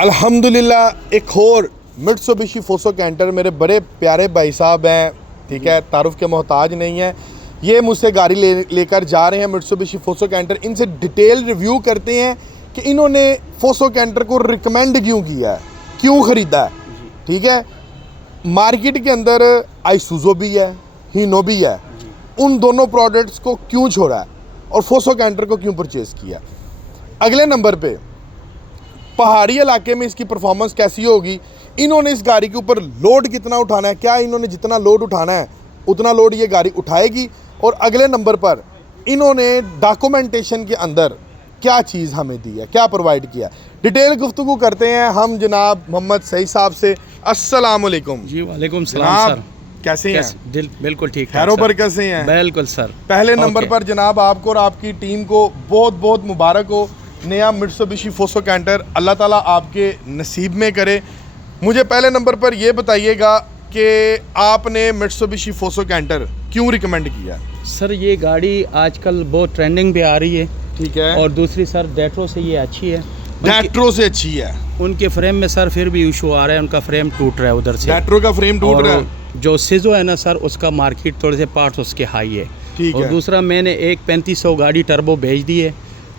अल्हम्दुलिल्लाह एक और मित्सुबिशी फोसो कैंटर मेरे बड़े प्यारे भाई साहब हैं, ठीक है, तारुफ के मोहताज नहीं है। ये मुझसे गाड़ी लेकर जा रहे हैं मित्सुबिशी फोसो कैंटर। इनसे डिटेल रिव्यू करते हैं कि इन्होंने फोसो कैंटर को रिकमेंड क्यों किया है, क्यों ख़रीदा है, ठीक है। मार्केट के अंदर आइसूज़ो भी है, हीनो भी है, उन दोनों प्रोडक्ट्स को क्यों छोड़ा है और फोसो कैंटर को क्यों परचेज़ किया। अगले नंबर पे पहाड़ी इलाके में इसकी परफॉर्मेंस कैसी होगी, इन्होंने इस गाड़ी के ऊपर लोड कितना उठाना है, क्या इन्होंने जितना लोड उठाना है उतना लोड ये गाड़ी उठाएगी। और अगले नंबर पर इन्होंने डॉक्यूमेंटेशन के अंदर क्या चीज़ हमें दी है, क्या प्रोवाइड किया। डिटेल गुफ्तगू करते हैं हम जनाब मोहम्मद सईद साहब से। अस्सलाम वालेकुम। जी वालेकुम सलाम सर, कैसे हैं? बिल्कुल ठीक खैरो पर कैसे हैं? बिल्कुल सर। पहले नंबर पर जनाब आपको और आपकी टीम को बहुत बहुत मुबारक हो, नया मित्सुबिशी फोसो कैंटर अल्लाह ताला आपके नसीब में करे। मुझे पहले नंबर पर यह बताइएगा कि आपने मित्सुबिशी फोसो कैंटर क्यों रिकमेंड किया? सर ये गाड़ी आजकल बहुत ट्रेंडिंग पे आ रही है, ठीक है, और दूसरी सर डेट्रो से ये अच्छी है। डेट्रो से अच्छी है। उनके फ्रेम में सर फिर भी इशू आ रहा है, उनका फ्रेम टूट रहा है उधर से, डेट्रो का फ्रेम टूट रहा है। जो सिजो है ना सर, उसका मार्केट थोड़े से पार्ट्स उसके हाई है। ठीक और है। दूसरा मैंने एक 3500 गाड़ी टर्बो भेज दी है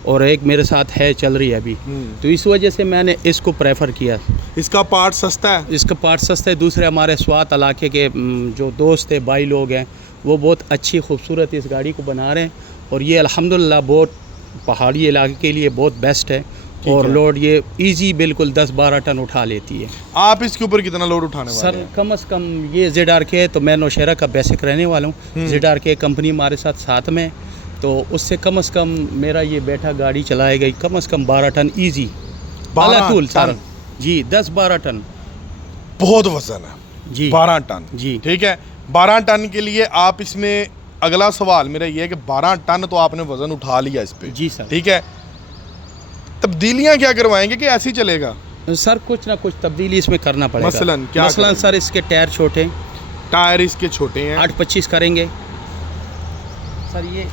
और एक मेरे साथ है, चल रही है अभी, तो इस वजह से मैंने इसको प्रेफर किया। इसका पार्ट सस्ता है, इसका पार्ट सस्ता है। दूसरे हमारे स्वात इलाके के जो दोस्त है, भाई लोग हैं, वो बहुत अच्छी खूबसूरत इस गाड़ी को बना रहे हैं और ये अल्हम्दुलिल्लाह बहुत पहाड़ी इलाके के लिए बहुत बेस्ट है। और लोड ये इजी बिल्कुल 10-12 टन उठा लेती है। आप इसके ऊपर कितना लोड उठाने वाले सर हैं? कम से कम ये ZRK है, तो मैं नौशहरा का बेसिक रहने वाला हूँ। ZRK कंपनी हमारे साथ में, तो उससे कम से कम मेरा ये बैठा गाड़ी चलाए गई कम से कम 12 टन ईजी 12 सर जी, 10-12 टन बहुत वजन है जी, 12 टन जी। ठीक है। 12 टन के लिए आप इसमें, अगला सवाल मेरा ये है कि 12 टन तो आपने वजन उठा लिया इस पे, जी सर, ठीक है, तब्दीलियां क्या करवाएंगे कि ऐसे ही चलेगा? सर कुछ ना कुछ तब्दीली इसमें करना पड़ेगा। मसलन क्या? मसलन सर इसके टायर छोटे, टायर इसके छोटे हैं, 8-25 करेंगे सर। ये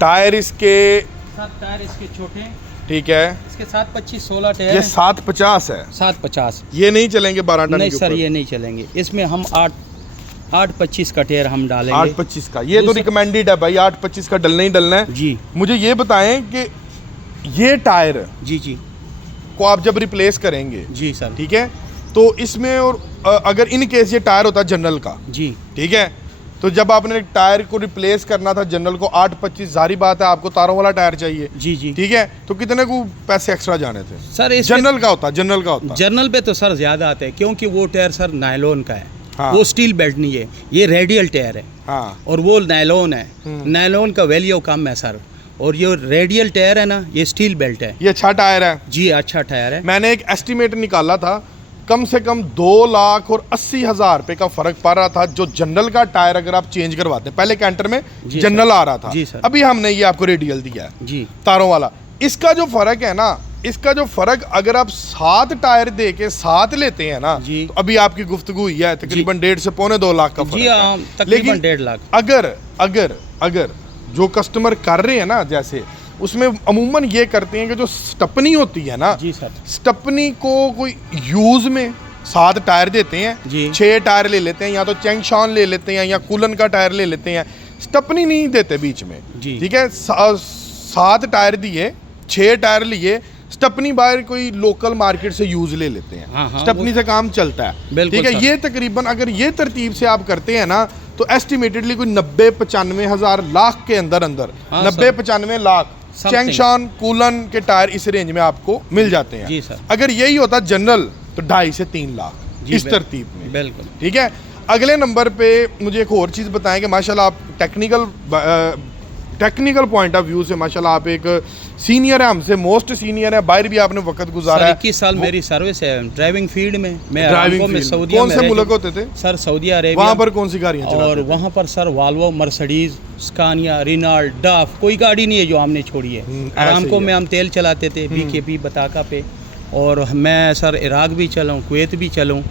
टायर इसके, सर टायर इसके छोटे हैं, ठीक है, इसके 7-25-16 टायर ये हैं। 750 है, 750 ये नहीं चलेंगे 12 टन नहीं के सर, ऊपर? ये नहीं चलेंगे। इसमें हम 8-25 का टायर हम डालेंगे। 825 का ये तो रिकमेंडेड है भाई, 825 का डलना ही डलना है जी। मुझे ये बताएं कि ये टायर जी जी को आप जब रिप्लेस करेंगे, जी सर, ठीक है, तो इसमें और अगर इन केस ये टायर होता है जनरल का, जी, ठीक है, तो जब आपने टायर को रिप्लेस करना था जनरल को 825, जारी बात है आपको तारों वाला टायर चाहिए, जी जी, ठीक है, तो कितने को पैसे एक्स्ट्रा जाने थे? सर जनरल का होता जनरल पे तो सर ज़्यादा आते हैं, क्योंकि वो टायर सर नायलॉन का है। हाँ। वो स्टील बेल्ट नहीं है, ये रेडियल टायर है। हाँ, और वो नायलॉन है। नायलॉन का वैल्यू कम है सर, और ये रेडियल टायर है ना, ये स्टील बेल्ट है। ये अच्छा टायर है जी, अच्छा टायर है। मैंने एक एस्टिमेट निकाला था, कम से कम 2,80,000 रुपये का फर्क पड़ रहा था जो जनरल का टायर अगर आप चेंज करवाते हैं। पहले कैंटर में जनरल आ रहा था जी सर, अभी हमने ये आपको रेडियल दिया है जी, तारों वाला। इसका जो फर्क है ना, इसका जो फर्क अगर आप 7 टायर दे के 7 लेते हैं ना, जी, तो अभी आपकी गुफ्तगू हुई है तकरीबन 1.5 से पौने 2 लाख का फर्क जी, है। तकरीबन लेकिन 1.5 लाख। अगर जो कस्टमर कर रहे हैं ना, जैसे उसमें अमूमन ये करते हैं कि जो स्टपनी होती है ना, जी सर, स्टपनी को कोई यूज में 7 टायर देते हैं, जी, 6 टायर ले लेते हैं, या तो चैंगशॉन ले लेते हैं या कूलन का टायर ले लेते हैं, स्टपनी नहीं देते बीच में, ठीक है। 7 टायर दिए, 6 टायर लिए, स्टपनी बाहर कोई लोकल मार्केट से यूज ले लेते हैं। हाँ, स्टपनी से काम चलता है, ठीक है। ये तकरीबन अगर ये तरतीब से आप करते हैं ना, तो एस्टिमेटेडली कोई 90-95 हज़ार लाख के अंदर 90-95 लाख चैंगशॉन कूलन के टायर इस रेंज में आपको मिल जाते हैं। जी सर। अगर यही होता जनरल तो 2.5 से 3 लाख इस तरतीब में, बिल्कुल, ठीक है। अगले नंबर पे मुझे एक और चीज़ बताएं कि माशाल्लाह आप टेक्निकल पॉइंट ऑफ व्यू से माशाल्लाह आप एक सीनियर है, हमसे मोस्ट सीनियर है, बाहर भी आपने वक्त गुजारा है। 21 साल मेरी सर्विस है ड्राइविंग फील्ड में। मैं सऊदीया कौन से मुल्क होते थे सर? Saudi Arabia. वहाँ पर कौन सी गाड़ियाँ चलाते और थे? वहाँ पर सर वाल्वो, मर्सिडीज, स्कानिया, रिनाल्ट, डाफ, कोई गाड़ी नहीं है जो हमने छोड़ी है। आरामको में हम तेल चलाते थे, BKP बताका पे। और मैं सर इराक भी चला हूँ, कुवैत भी चला हूँ,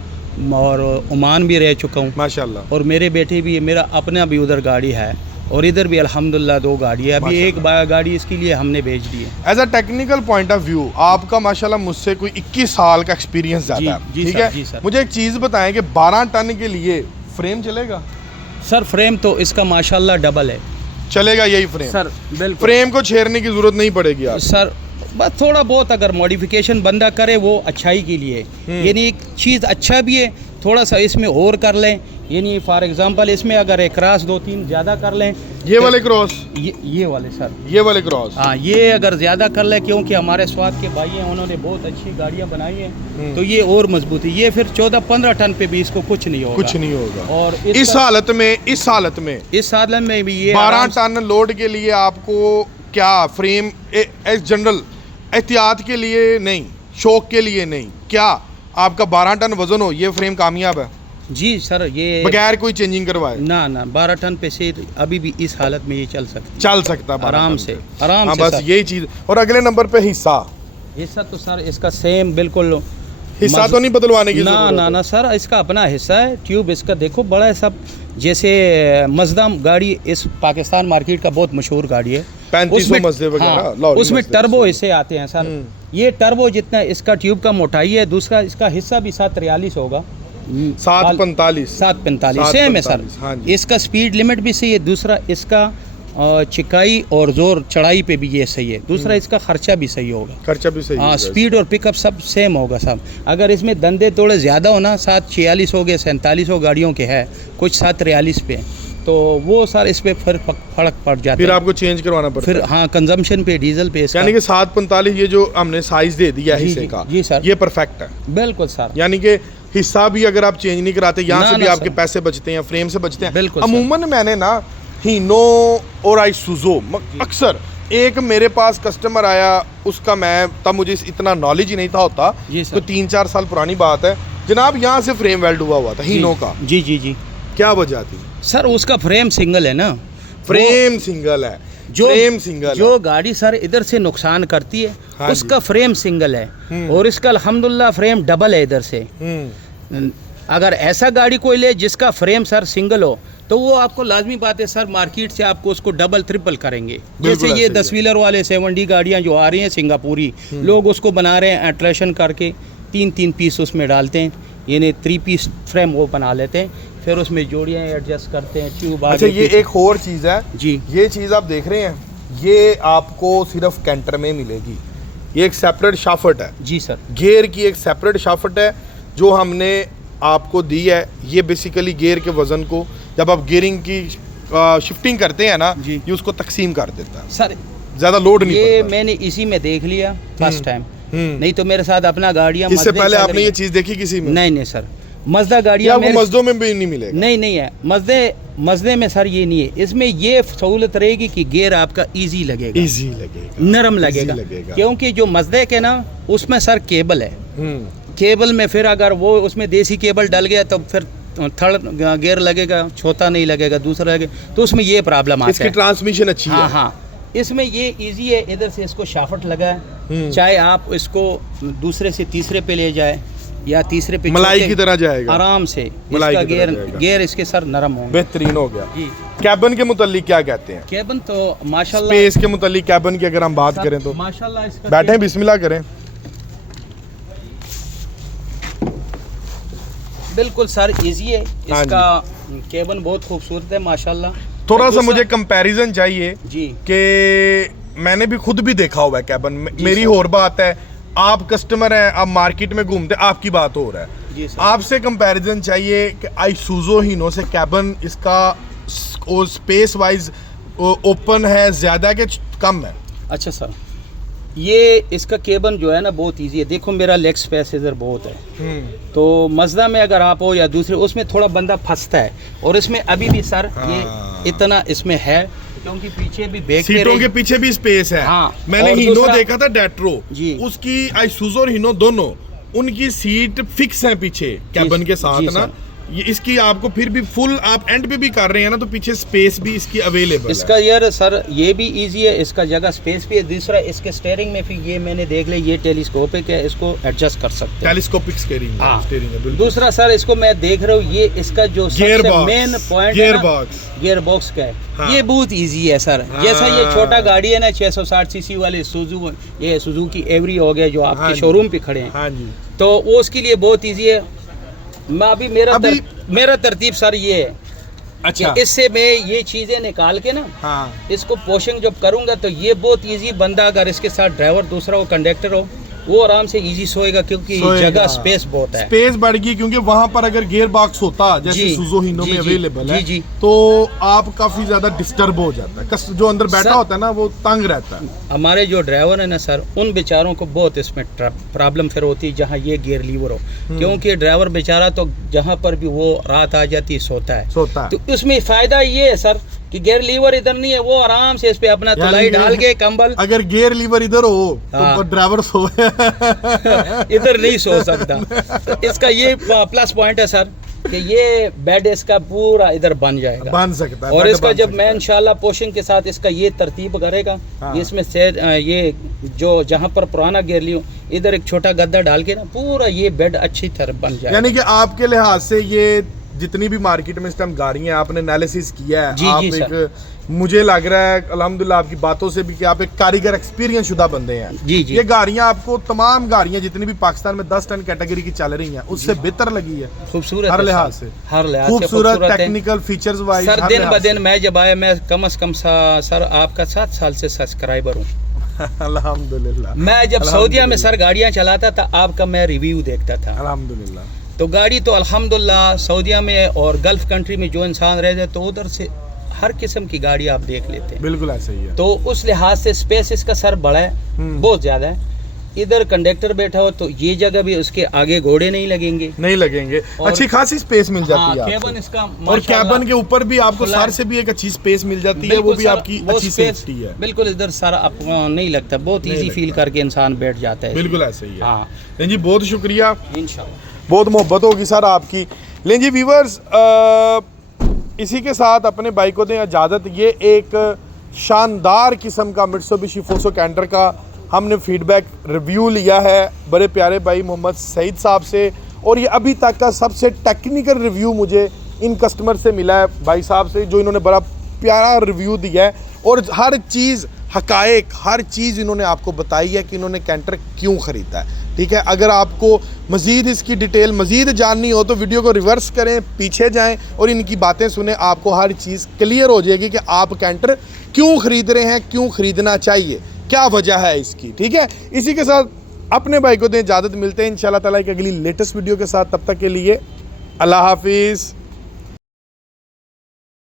और ओमान भी रह चुका हूँ माशाल्लाह। और मेरे बेटे भी, मेरा अपना भी उधर गाड़ी है, और इधर भी अल्हम्दुलिल्लाह 2 गाड़ी है। अभी एक गाड़ी इसके लिए हमने भेज दी है। As a technical point of view आपका माशाल्लाह मुझसे कोई 21 साल का एक्सपीरियंस ज़्यादा है, जी ठीक सर, है। जी सर। मुझे एक चीज़ बताएं कि 12 टन के लिए फ्रेम चलेगा? सर फ्रेम तो इसका माशाल्लाह डबल है चलेगा यही फ्रेम? सर बिल्कुल। फ्रेम को छेड़ने की ज़रूरत नहीं पड़ेगी आप? सर बस थोड़ा बहुत अगर मॉडिफिकेशन बंदा करे वो अच्छाई के लिए, यानी एक चीज़ अच्छा भी है, थोड़ा सा इसमें और कर लें, यानी फॉर एग्जांपल इसमें अगर एक क्रॉस 2-3 ज़्यादा कर लें। ये वाले क्रॉस? ये वाले सर, ये वाले क्रॉस? हाँ, ये अगर ज़्यादा कर लें, क्योंकि हमारे स्वाद के भाई हैं, उन्होंने बहुत अच्छी गाड़ियाँ बनाई हैं, तो ये और मजबूत है। ये फिर 14-15 टन पे भी इसको कुछ नहीं होगा। कुछ नहीं होगा। और इस हालत में इस हालत में भी ये 12 टन लोड के लिए आपको क्या फ्रेम एज जनरल एहतियात के लिए नहीं, शौक के लिए नहीं, क्या आपका 12 टन वजन हो ये फ्रेम कामयाब है? जी सर, ये बगैर कोई चेंजिंग करवाए? ना 12 टन पे से अभी भी इस हालत में ये चल सकता है आराम से हाँ, बस यही चीज़। और अगले नंबर पे हिस्सा तो सर इसका सेम बिल्कुल हिस्सा तो नहीं बदलवाने की ज़रूरत? ना सर, इसका अपना हिस्सा है। ट्यूब इसका देखो बड़ा है सब, जैसे मजदा गाड़ी इस पाकिस्तान मार्केट का बहुत मशहूर गाड़ी है, 3500 मजदे वगैरह, उसमें टर्बो हिस्से आते हैं सर। ये टर्बो जितना इसका ट्यूब का मोटाई है, दूसरा इसका हिस्सा भी 743 होगा, 745 सेम है सर। हाँ, इसका स्पीड लिमिट भी सही है, दूसरा इसका चिकाई और जोर चढ़ाई पे भी ये सही है, दूसरा इसका खर्चा भी सही होगा। खर्चा भी सही हाँ, स्पीड और पिकअप सब सेम होगा सब। अगर इसमें धंधे थोड़े ज़्यादा हो ना, 746 हो गए, 4700 गाड़ियों के है, कुछ 743 पे, तो वो सर इस पे फर्क पड़ जाता है। फिर आपको चेंज करवाना पड़ता फिर है। हाँ, कंजम्पशन पे, डीजल पे। यानी कि 745 ये जो हमने साइज दे दिया हिस्से का, जी सर, ये परफेक्ट है बिल्कुल सर। यानी कि हिस्सा भी अगर आप चेंज नहीं कराते, यहाँ से भी आपके सर, पैसे बचते हैं, फ्रेम से बचते हैं। बिल्कुल। अमूमन मैंने ना हीनो और आइसुजो अक्सर, एक मेरे पास कस्टमर आया, उसका मैं तब मुझे इतना नॉलेज ही नहीं था होता, तो 3-4 साल पुरानी बात है जनाब, यहाँ से फ्रेम वेल्ड हुआ था हीनो का। जी क्या वजह थी सर? उसका फ्रेम सिंगल है ना, फ्रेम सिंगल है, फ्रेम सिंगल जो गाड़ी सर इधर से नुकसान करती है, हाँ, उसका फ्रेम सिंगल है, और इसका अल्हम्दुलिल्लाह फ्रेम डबल है इधर से। अगर ऐसा गाड़ी कोई ले जिसका फ्रेम सर सिंगल हो, तो वो आपको लाजमी बात है सर, मार्केट से आपको उसको डबल ट्रिपल करेंगे। जैसे ये 10 व्हीलर वाले 7D गाड़ियाँ जो आ रही हैं सिंगापुरी, लोग उसको बना रहे हैं अल्ट्रेशन करके, 3-3 पीस उसमें डालते हैं, यानी 3 पीस फ्रेम वो बना लेते हैं, फिर उसमें जोड़ियाँ एडजस्ट करते हैं, ट्यूब। अच्छा, ये एक और चीज़ है जी, ये चीज़ आप देख रहे हैं, ये आपको सिर्फ कैंटर में मिलेगी। ये एक सेपरेट शाफ्ट है जी सर, गियर की एक सेपरेट शाफ्ट है जो हमने आपको दी है। ये बेसिकली गियर के वजन को जब आप गियरिंग की शिफ्टिंग करते हैं ना, ये उसको तकसीम कर देता है सर, ज़्यादा लोड नहीं ये पड़ता। मैंने इसी में देख लिया फर्स्ट टाइम, नहीं तो मेरे साथ अपना गाड़ियाँ। इससे पहले आपने ये चीज़ देखी किसी में? नहीं सर, मजदा गाड़ियाँ मजदों में भी नहीं मिलेगा? नहीं है, मजदे में सर ये नहीं है। इसमें ये सहूलत रहेगी कि गियर आपका इजी लगेगा, नरम लगेगा, क्योंकि जो मजदे के ना उसमें सर केबल है, केबल में फिर अगर वो उसमें देसी केबल डल गया तो फिर थर्ड गियर लगेगा, छोटा नहीं लगेगा, दूसरा लगेगा, तो उसमें ये प्रॉब्लम आता है। इसकी ट्रांसमिशन अच्छी है। हाँ, इसमें ये इजी है, इधर से इसको शाफ्ट लगा है, चाहे आप इसको दूसरे से तीसरे पे ले जाए या तीसरे पे मलाई की तरह जाएगा आराम से। इसका गियर इसके सर नरम होंगे। बेहतरीन हो गया जी। कैबन के मुतालिक क्या कहते हैं? कैबन तो माशाल्लाह, स्पेस के मुतालिक कैबन की अगर हम बात करें तो माशाल्लाह इसका बैठे बिस्मिल्लाह करें। बिल्कुल सर इजी है, इसका केबन बहुत खूबसूरत है माशाल्लाह। थोड़ा सा मुझे कंपैरिजन चाहिए जी, कि मैंने भी खुद भी देखा हुआ है कैबन। मेरी और बात है, आप कस्टमर हैं, आप मार्केट में घूमते, आपकी बात हो रहा है। आपसे कंपैरिजन चाहिए कि आइसुजो हीनो से कैबन इसका स्पेस वाइज ओपन है, ज़्यादा के कम है? अच्छा सर, ये इसका केबन जो है ना बहुत इजी है। देखो मेरा लेग स्पेस इधर बहुत है, तो मजदा में अगर आप हो या दूसरे उसमें थोड़ा बंदा फंसता है, और इसमें अभी भी सर ये इतना इसमें है, क्योंकि पीछे भी बैक सीटों के पीछे भी स्पेस है। हाँ, मैंने हीनो देखा था डेट्रो जी, उसकी आइसुजो और हीनो दोनों, उनकी सीट फिक्स है पीछे कैबन के साथ ना, ये इसकी आपको फिर भी फुल आप एंड पे भी कर रहे हैं ना, तो पीछे स्पेस भी इसकी अवेलेबल इसका है। यार सर ये भी इजी है, इसका जगह स्पेस भी है। दूसरा इसके स्टीयरिंग में फिर ये मैंने देख लिया, ये टेलीस्कोपिक है, इसको एडजस्ट कर सकते हैं। टेलीस्कोपिक स्टीयरिंग हाँ। है बिल्कुल। दूसरा सर इसको मैं देख रहा हूँ, ये इसका जो गियर सबसे बॉक्स, मेन पॉइंट गियर है बॉक्स, गियर बॉक्स का है। हाँ। ये बहुत इजी है सर। हाँ। जैसा ये छोटा गाड़ी है ना 660 सीसी वाली सुजुकी एवरी हो गया जो हाँ आपके जी। शोरूम पे खड़े हैं, हाँ जी। तो वो उसके लिए बहुत इजी है। मैं अभी मेरा तरतीब सर ये है अच्छा। कि इससे मैं ये चीज़ें निकाल के ना हाँ इसको पोशिंग जब करूंगा तो ये बहुत इजी, बंदा अगर इसके साथ ड्राइवर दूसरा वो कंडक्टर हो वो आराम से इजी सोएगा, क्योंकि सोएगा। जगह स्पेस बहुत है। स्पेस बढ़ गई, क्योंकि वहां पर अगर गियर बॉक्स होता जैसे जी, सुजो हीनो जी, में जी, अवेलेबल है, जी। तो आप काफी ज्यादा डिस्टर्ब हो जाता है। जो अंदर बैठा सर- होता है ना वो तंग रहता है। हमारे जो ड्राइवर है ना सर, उन बेचारों को बहुत इसमें प्रॉब्लम फिर होती है जहाँ ये गियर लीवर हो, क्योंकि ड्राइवर बेचारा तो जहाँ पर भी वो रात आ जाती है सोता है। तो उसमें फायदा ये है सर कि गियर लीवर इधर नहीं है, वो आराम से इस पे अपना तलाई यानी डाल के कंबल, अगर गियर लीवर इधर हो तो हाँ। ड्राइवर सोए। इधर नहीं सो सकता। तो इसका ये प्लस पॉइंट है सर कि ये बेड इसका पूरा इधर बन जाएगा, बन सकता है। और बेड इसका बन जब सकता मैं है। इंशाल्लाह पोशिंग के साथ इसका ये तरतीब करेगा, हाँ। इसमें से ये जो जहाँ पर पुराना गियर लियो इधर एक छोटा गद्दा डाल के ना पूरा ये बेड अच्छी तरह बन जाएगा। यानी कि आपके लिहाज से ये जितनी भी मार्केट में इस टाइम गाड़ियां हैं आपने एनालिसिस किया है, जी, आप जी, एक मुझे लग रहा है अल्हम्दुलिल्लाह आपकी बातों से भी कि आप एक कारीगर एक्सपीरियंस शुदा बंदे हैं। जी, जी। ये गाड़ियां आपको तमाम गाड़ियां जितनी भी पाकिस्तान में 10 टन कैटेगरी की चल रही हैं उससे बेहतर लगी है खूबसूरत हर है लिहाज सर, से, हर लिहाज से खूबसूरत खूबसूरत है। टेक्निकल फीचर्स वाइज सर दिन ब दिन मैं जब आया मैं कम से कम सर आपका 7 साल से सब्सक्राइबर हूँ। अल्हम्दुलिल्लाह। मैं जब सऊदीया में सर गाड़ियाँ चलाता था आपका मैं रिव्यू देखता था, अल्हम्दुलिल्लाह। तो गाड़ी तो अल्हम्दुलिल्लाह सऊदीया में और गल्फ कंट्री में जो इंसान रह जाए तो उधर से हर किस्म की गाड़ी आप देख लेते हैं। बिल्कुल ऐसा ही है। तो उस लिहाज से स्पेस इसका सर बड़ा है, बहुत ज़्यादा है। इधर कंडक्टर बैठा हो तो ये जगह भी उसके आगे घोड़े नहीं लगेंगे, नहीं लगेंगे, और- अच्छी खासी स्पेस मिल जाती है केबन आपको। इसका और माशाल्लाह कैबन के ऊपर भी आपको खुला सर है। से भी एक अच्छी स्पेस मिल जाती है, वो बिल्कुल भी सर, आपकी वो अच्छी स्पेस सेफ्टी है। बिल्कुल इधर सारा आपको नहीं लगता, बहुत नहीं इजी फील लगता। करके इंसान बैठ जाता है। बिल्कुल ऐसे ही है। हाँ नहीं जी, बहुत शुक्रिया, इंशाल्लाह। बहुत मोहब्बत होगी सर आपकी। लें जी व्यूवर्स, इसी के साथ अपने भाई को दें इजाज़त। ये एक शानदार किस्म का मित्सुबिशी फोसो कैंटर का हमने फीडबैक रिव्यू लिया है बड़े प्यारे भाई मोहम्मद सईद साहब से, और ये अभी तक का सबसे टेक्निकल रिव्यू मुझे इन कस्टमर से मिला है, भाई साहब से, जो इन्होंने बड़ा प्यारा रिव्यू दिया है और हर चीज़ हकायक हर चीज़ इन्होंने आपको बताई है कि इन्होंने कैंटर क्यों ख़रीदा है। ठीक है, अगर आपको मज़ीद इसकी डिटेल मज़ीद जाननी हो तो वीडियो को रिवर्स करें, पीछे जाएं और इनकी बातें सुने, आपको हर चीज़ क्लियर हो जाएगी कि आप कैंटर क्यों ख़रीद रहे हैं, क्यों ख़रीदना चाहिए, क्या वजह है इसकी। ठीक है, इसी के साथ अपने भाई को दें इजाज़त, मिलते हैं इंशाल्लाह ताला एक अगली लेटेस्ट वीडियो के साथ। तब तक के लिए अल्लाह हाफिज़।